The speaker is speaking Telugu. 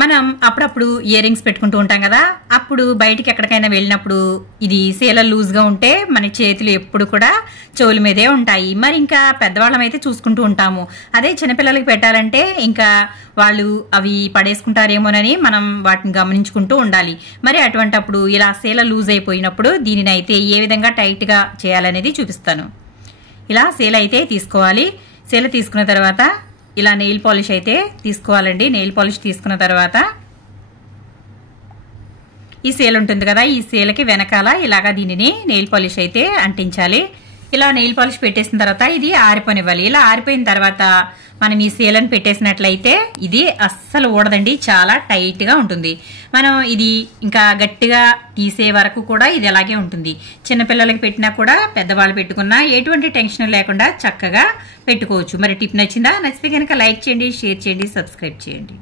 మనం అప్పుడప్పుడు ఇయర్ రింగ్స్ పెట్టుకుంటూ ఉంటాం కదా, అప్పుడు బయటికి ఎక్కడికైనా వెళ్ళినప్పుడు ఇది సేల లూజ్గా ఉంటే మన చేతులు ఎప్పుడు కూడా చెవుల మీదే ఉంటాయి. మరి ఇంకా పెద్దవాళ్ళం అయితే చూసుకుంటూ ఉంటాము. అదే చిన్నపిల్లలకి పెట్టాలంటే ఇంకా వాళ్ళు అవి పడేసుకుంటారేమోనని మనం వాటిని గమనించుకుంటూ ఉండాలి. మరి అటువంటప్పుడు ఇలా సేల లూజ్ అయిపోయినప్పుడు దీనిని అయితే ఏ విధంగా టైట్గా చేయాలనేది చూపిస్తాను. ఇలా సేల అయితే తీసుకోవాలి. సేల తీసుకున్న తర్వాత ఇలా నెయిల్ పాలిష్ అయితే తీసుకోవాలండి. నెయిల్ పాలిష్ తీసుకున్న తర్వాత ఈ సేల్ ఉంటుంది కదా, ఈ సేలకి వెనకాల ఇలాగా దీనిని నెయిల్ పాలిష్ అయితే అంటించాలి. ఇలా నెయిల్ పాలిష్ పెట్టేసిన తర్వాత ఇది ఆరిపోనివ్వాలి. ఇలా ఆరిపోయిన తర్వాత మనం ఈ సేలను పెట్టేసినట్లయితే ఇది అస్సలు ఊడదండి, చాలా టైట్గా ఉంటుంది. మనం ఇది ఇంకా గట్టిగా తీసే వరకు కూడా ఇది అలాగే ఉంటుంది. చిన్నపిల్లలకి పెట్టినా కూడా పెద్దవాళ్ళు పెట్టుకున్నా ఎటువంటి టెన్షన్ లేకుండా చక్కగా పెట్టుకోవచ్చు. మరి టిప్ నచ్చిందా? నచ్చితే కనుక లైక్ చేయండి, షేర్ చేయండి, సబ్స్క్రైబ్ చేయండి.